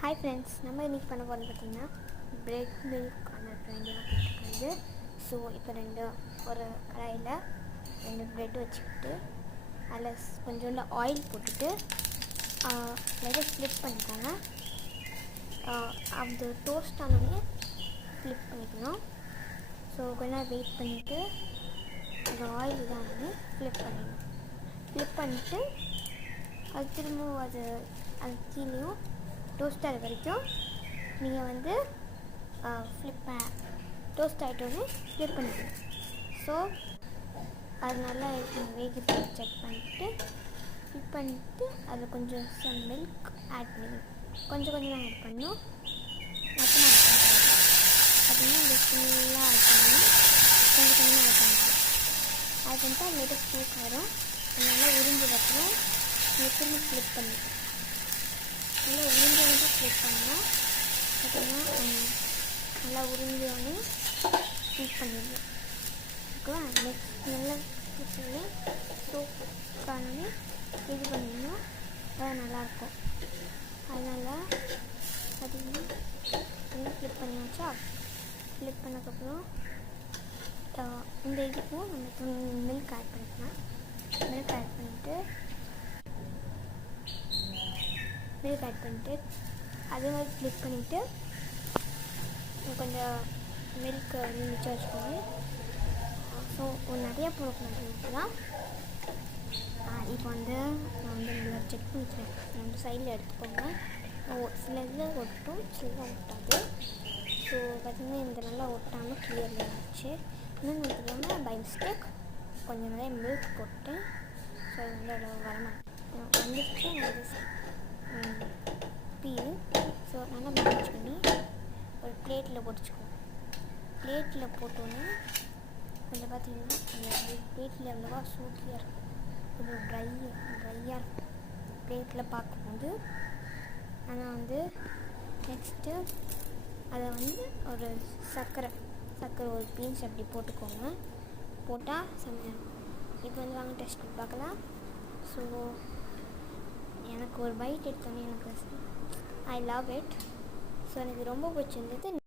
Hi friends, நம்ம இன்றைக்கி பண்ண போகிறது பார்த்திங்கன்னா பிரெட் மில்க் அந்த வேண்டியதாக போட்டுருக்காது. ஸோ இப்போ ஒரு கடாயில் 2 ப்ரெட் வச்சுக்கிட்டு அதில் கொஞ்சோண்டு ஆயில் போட்டுட்டு லைட்டாக ஃப்ளிப் பண்ணிக்கோங்க. அது டோஸ்ட் ஆனோடனே ஃப்ளிப் பண்ணிக்கணும். ஸோ கொஞ்ச நேரம் வெயிட் பண்ணிவிட்டு அந்த ஆயில் இதானே ஃப்ளிப் பண்ணிடணும். ஃப்ளிப் பண்ணிவிட்டு அது திரும்பவும் அது கீழேயும் டோஸ்ட் ஆகிற வரைக்கும் நீங்கள் டோஸ்ட் ஆகிட்டோன்னே ஃப்ளிப் பண்ணிக்கணும். ஸோ அது நல்லா வேகிட்டு செக் பண்ணிவிட்டு ஃப்ளிப் பண்ணிவிட்டு அதில் கொஞ்சம் மில்க் ஆட் பண்ணணும். கொஞ்சம் தான் ஆட் பண்ணணும். மொத்தமாக ஆட் பண்ணுறது பார்த்திங்கன்னா இது ஃபுல்லாக ஆட் பண்ணணும். கொஞ்சமாக ஆட் பண்ணுறது ஆட் பண்ணிட்டு அது லைட்டாக ஸ்மோக் வரும். நல்லா உறிஞ்சதுக்கப்புறம் நீங்கள் திரும்ப ஃப்ளிப் பண்ணிக்கலாம். நல்லா உறிஞ்சு ஃப்ளிப் பண்ணால் பார்த்திங்கன்னா நல்லா உறிஞ்சோடனே ஃப்ளிப் பண்ணிடலாம். ஓகேவா? நெக்ஸ்ட் நல்லா ஃப்ளிப் பண்ணி சூப்பானே இது பண்ணிங்கன்னா அது நல்லாயிருக்கும். அதனால் பார்த்திங்கன்னா நல்லா ஃப்ளிப் பண்ணியாச்சா? ஃப்ளிப் பண்ணதுக்கப்புறம் இந்த இதுக்கும் நம்ம மில்க் ஆட் பண்ணிக்கலாம். மில்க் ஆட் பண்ணிவிட்டு அதே மாதிரி ஃப்ளிப் பண்ணிவிட்டு கொஞ்சம் மில்க் மிச்சம் வச்சுக்கோங்க. ஸோ நிறையா போடக்கூடாது தான். இப்போ நான் நல்லா செக் பண்ணிக்கிறேன். நம்ம சைடில் எடுத்துக்கோங்க. சில இதில் ஒட்டும், சில ஒட்டாது. ஸோ பார்த்திங்கன்னா இந்த நல்லா ஒட்டாமல் கிளியரில் இருந்துச்சு. இன்னும் தெரியாமல் பை மிஸ்டேக் கொஞ்சம் நிறைய மில்க் போட்டேன். ஸோ அது வந்துடுச்சு. பீல். ஸோ நல்லா மேனேஜ் பண்ணி ஒரு பிளேட்டில் போட்டுச்சுக்கோங்க. பிளேட்டில் போட்டோன்னே கொஞ்சம் பார்த்திங்கன்னா அந்த பிளேட்டில் அவ்வளோவா சூட்டியாக இருக்கும். கொஞ்சம் ட்ரையாக இருக்கும் பிளேட்டில் பார்க்கும்போது. ஆனால் நெக்ஸ்ட்டு அதை ஒரு சர்க்கரை ஒரு பீன்ஸ் அப்படி போட்டுக்கோங்க. போட்டால் செம்மையாக. இப்போ வாங்க டெஸ்ட் பண்ணி பார்க்கலாம். ஸோ எனக்கு ஒரு பைட் எடுத்தோன்னே எனக்கு ஐ லவ் இட். ஸோ எனக்கு ரொம்ப பிடிச்சிருந்தது.